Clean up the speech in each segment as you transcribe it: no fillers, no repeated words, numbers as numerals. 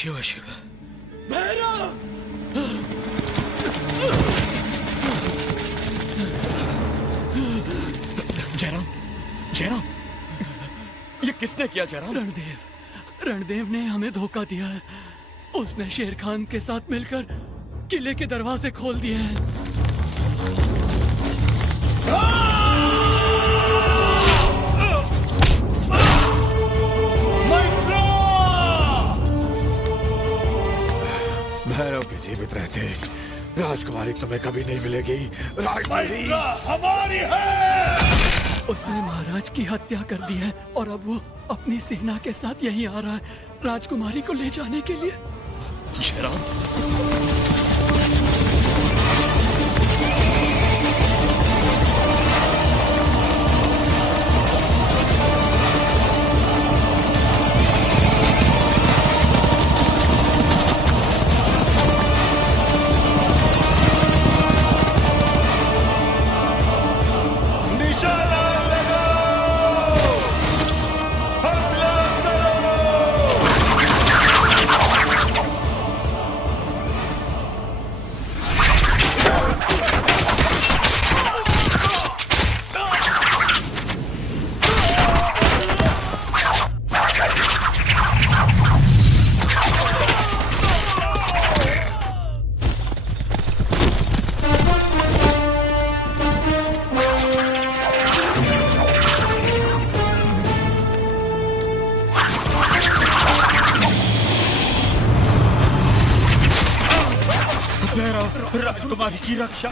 शिव शिव। भैरव! जयराम, जयराम, ये किसने किया जयराम? रणदेव ने हमें धोखा दिया है। उसने शेर खान के साथ मिलकर किले के दरवाजे खोल दिए हैं। भैरव के जीवित रहते राजकुमारी तुम्हें कभी नहीं मिलेगी। राजकुमारी हमारी है। उसने महाराज की हत्या कर दी है और अब वो अपनी सेना के साथ यहीं आ रहा है राजकुमारी को ले जाने के लिए। जयराम, राजकुमारी की रक्षा।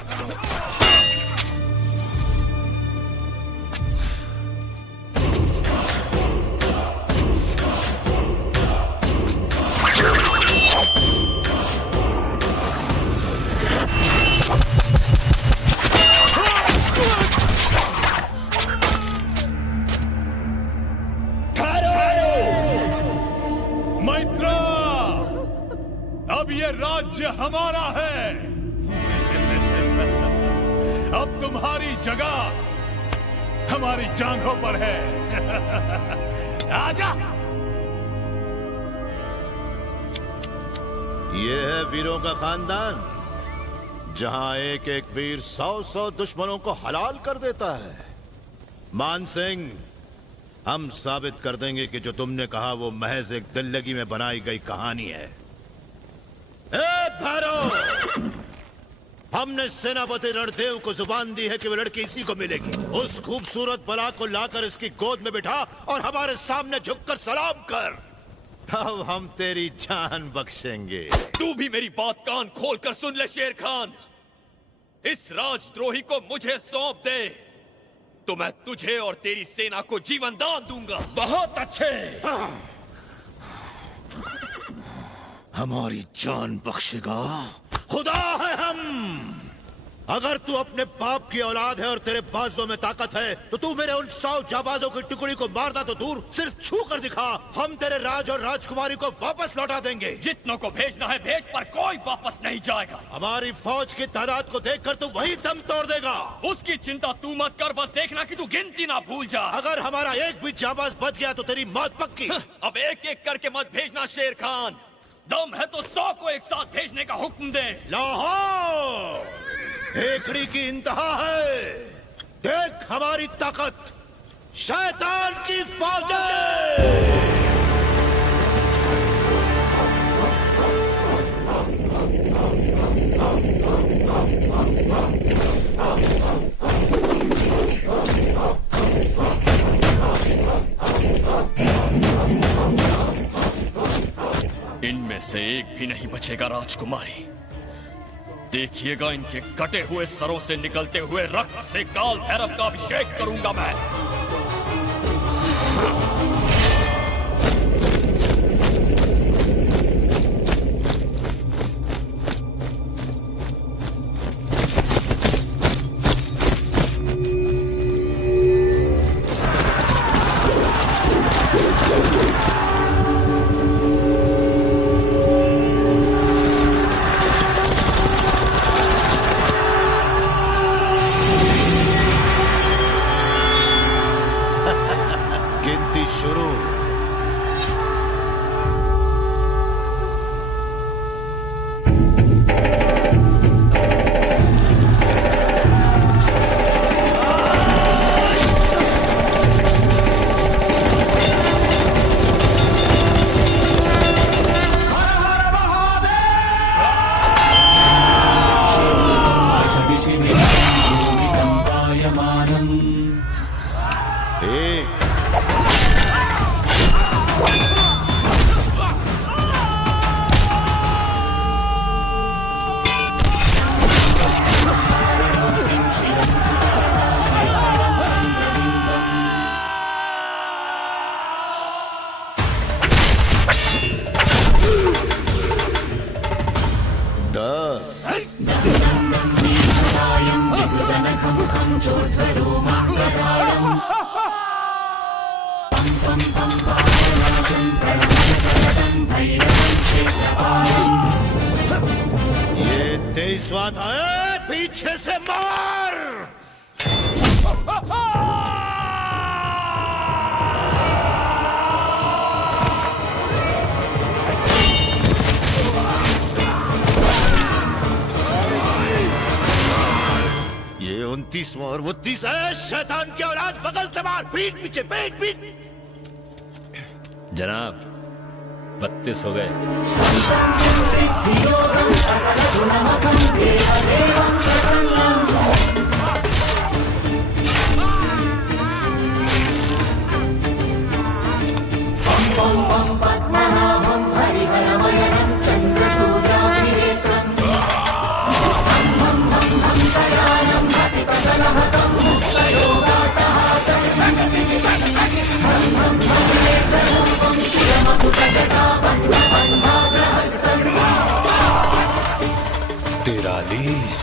मैत्रा, अब ये राज्य हमारा है। अब तुम्हारी जगह हमारी जांघों पर है। आजा। ये है वीरों का खानदान, जहां एक एक वीर 100-100 दुश्मनों को हलाल कर देता है। मान सिंह, हम साबित कर देंगे कि जो तुमने कहा वो महज एक दिल लगी में बनाई गई कहानी है। ए भैरव, हमने सेनापति रणदेव को जुबान दी है कि वो लड़की इसी को मिलेगी। उस खूबसूरत बला को लाकर इसकी गोद में बिठा और हमारे सामने झुककर सलाम कर, तब हम तेरी जान बख्शेंगे। तू भी मेरी बात कान खोल कर सुन ले शेर खान। इस राजद्रोही को मुझे सौंप दे तो मैं तुझे और तेरी सेना को जीवन दान दूंगा। बहुत अच्छे। हमारी जान बख्शेगा? खुदा है हम। अगर तू अपने बाप की औलाद है और तेरे बाजों में ताकत है तो तू मेरे उन 100 जाबाजों की टुकड़ी को मारना तो दूर, सिर्फ छू कर दिखा, हम तेरे राज और राजकुमारी को वापस लौटा देंगे। जितनों को भेजना है भेज, पर कोई वापस नहीं जाएगा। हमारी फौज की तादाद को देखकर तू वही दम तोड़ देगा। उसकी चिंता तू मत कर, बस देखना कि तू गिनती ना भूल जा। अगर हमारा एक भी जाबाज बच गया तो तेरी मौत पक्की। अब एक एक करके मत भेजना शेर खान। दम है तो 100 को एक साथ भेजने का हुक्म दे। लाहौर हेकड़ी की इंतहा है। देख हमारी ताकत, शैतान की फौजें। इनमें से एक भी नहीं बचेगा राजकुमारी। देखिएगा, इनके कटे हुए सरों से निकलते हुए रक्त से काल भैरव का अभिषेक करूंगा मैं। 10 ये 23वां था। पीछे से मार। ये 29वां और वो 30 है। शैतान की औलाद, बगल से मार। पीठ पीछे, पीठ पीठ। जनाब 32 हो गए। तिरालीस।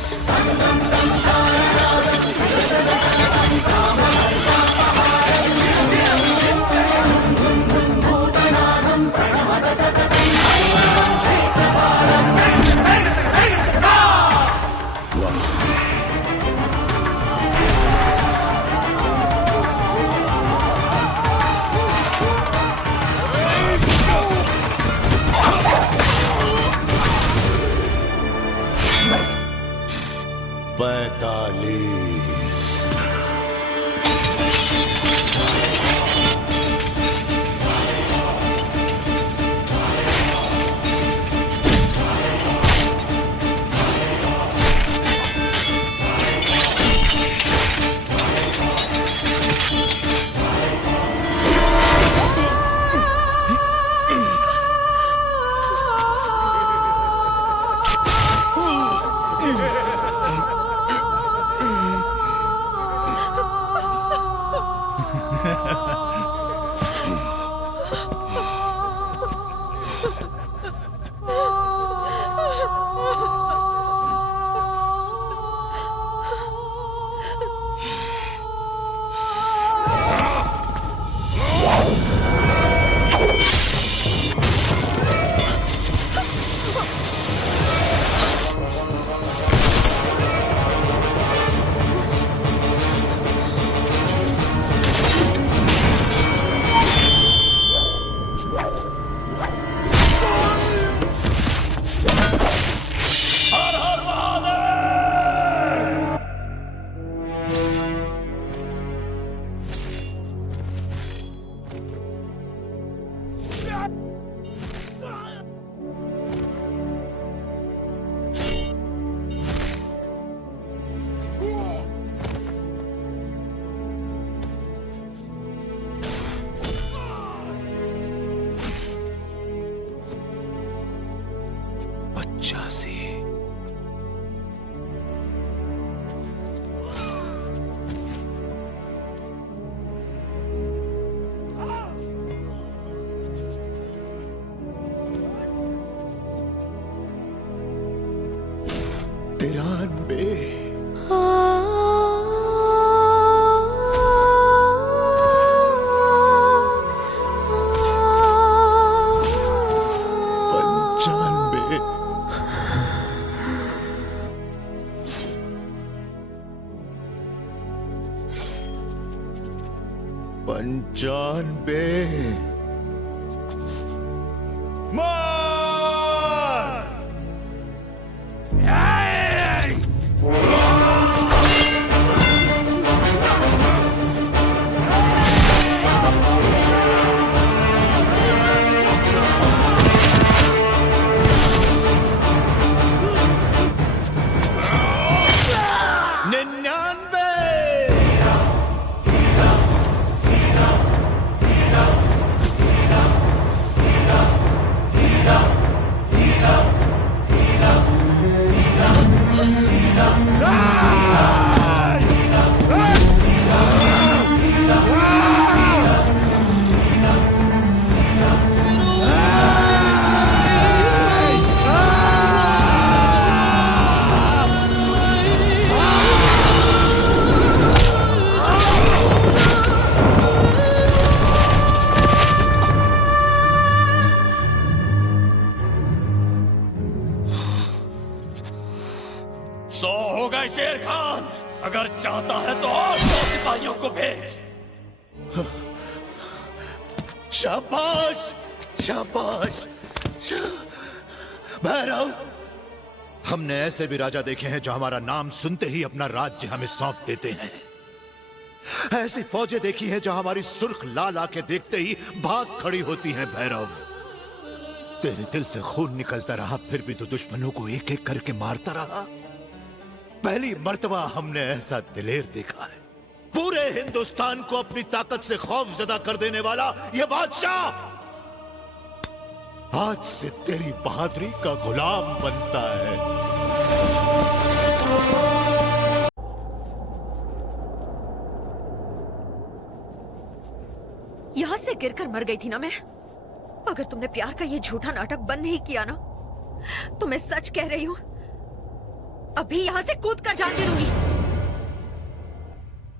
पंचानबे। मार। है शेर खान। अगर चाहता है तो और 100 सिपाहियों को भेज। शाबाश, शाबाश। भैरव, हमने ऐसे भी राजा देखे हैं जो हमारा नाम सुनते ही अपना राज्य हमें सौंप देते हैं। ऐसी फौजें देखी हैं जो हमारी सुर्ख लाल आके देखते ही भाग खड़ी होती हैं। भैरव, तेरे दिल से खून निकलता रहा, फिर भी तो दुश्मनों को एक एक करके मारता रहा। पहली मर्तबा हमने ऐसा दिलेर देखा है। पूरे हिंदुस्तान को अपनी ताकत से खौफजदा कर देने वाला यह बादशाह आज से तेरी बहादुरी का गुलाम बनता है। यहां से गिरकर मर गई थी ना मैं। अगर तुमने प्यार का ये झूठा नाटक बंद नहीं किया ना, तो मैं सच कह रही हूं, अभी यहां से कूद कर जान दे दूंगी।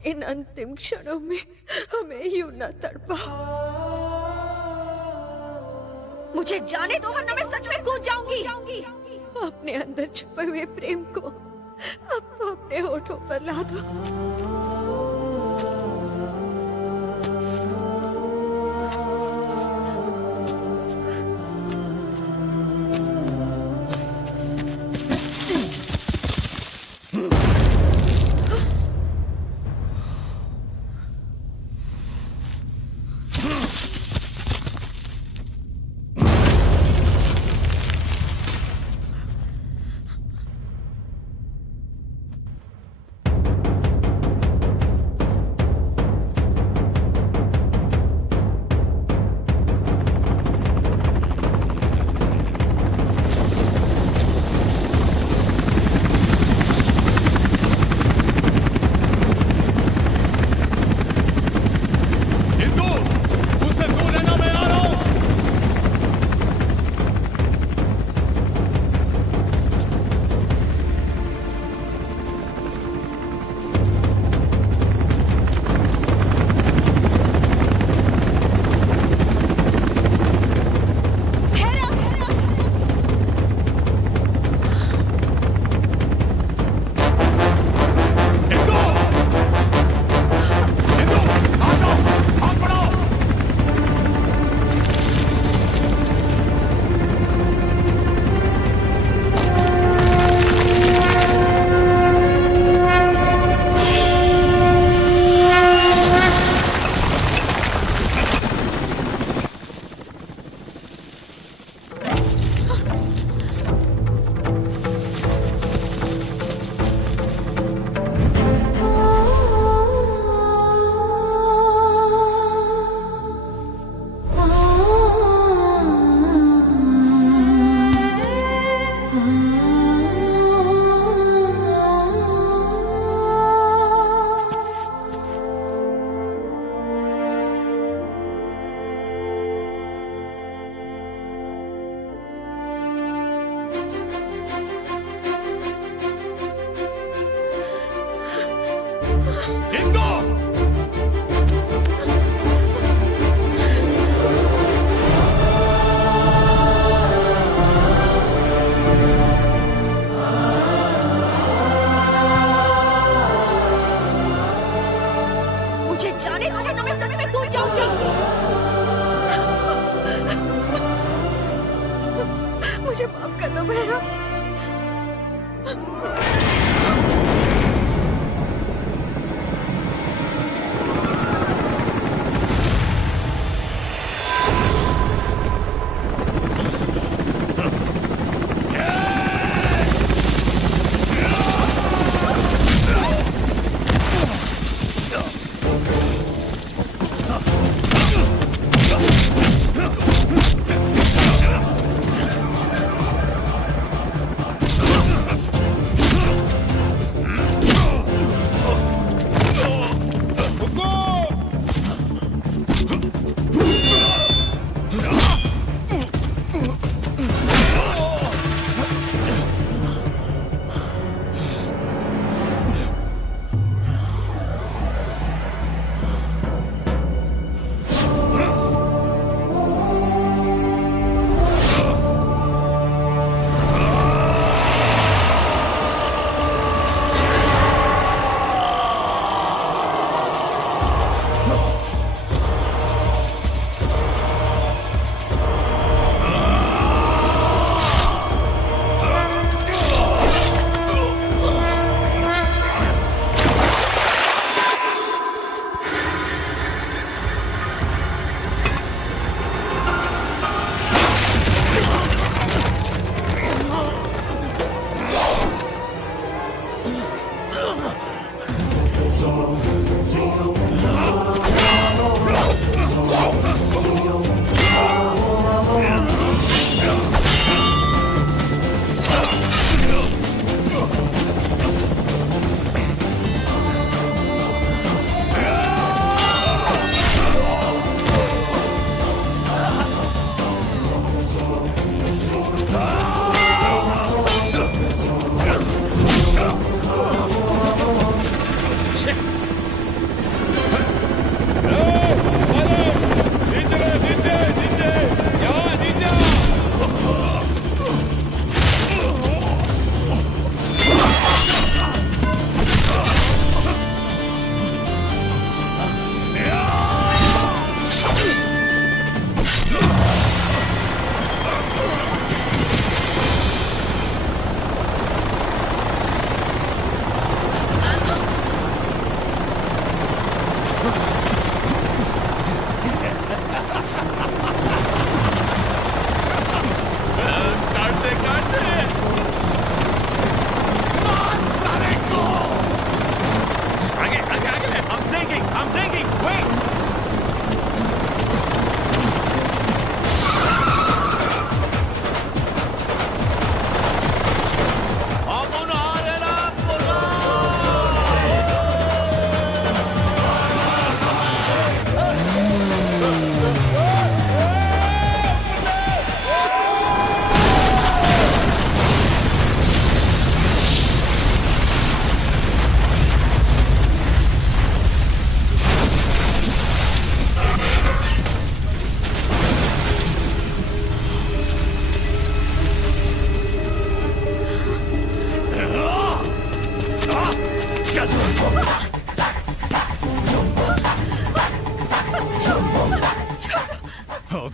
इन अंतिम क्षणों में हमें यूं न तड़पा। मुझे जाने दो, वरना मैं सच में कूद जाऊंगी। अपने अंदर छुपे हुए प्रेम को अब तो अपने होठों पर ला दो। मुझे माफ कर दो भैरव।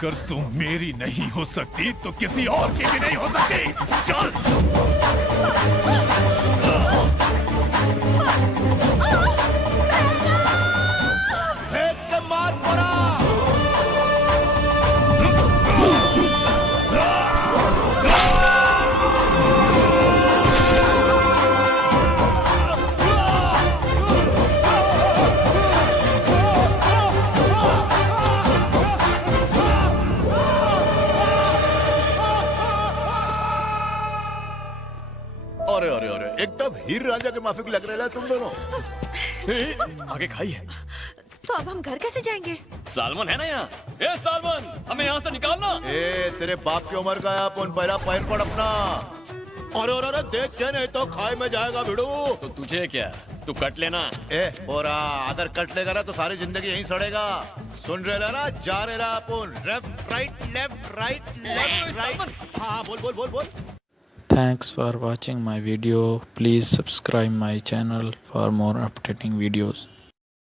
अगर तुम मेरी नहीं हो सकती तो किसी और की भी नहीं हो सकती। चल। फेंक के मार पड़ा। अरे अरे अरे, एकदम हीर रांझा के माफिक लग रहे हैं तुम दोनों। आगे खाइए। तो अब हम घर कैसे जाएंगे? सालमन है ना यहाँ? ए सालमन, हमें यहाँ से निकालना। ए तेरे बाप की उम्र का है, अपन पहला पैर पड़ अपना। अरे अरे अरे, देख के नहीं तो खाए में जाएगा भिड़ू। तो तुझे क्या, तू कट लेना। ए बोरा, अगर कट लेगा ना तो सारी जिंदगी यहीं सड़ेगा। सुन रहे ना, जा रहे ना अपन, left right left right left right. हाँ बोल बोल बोल बोल। Thanks for watching my video. Please subscribe my channel for more updating videos.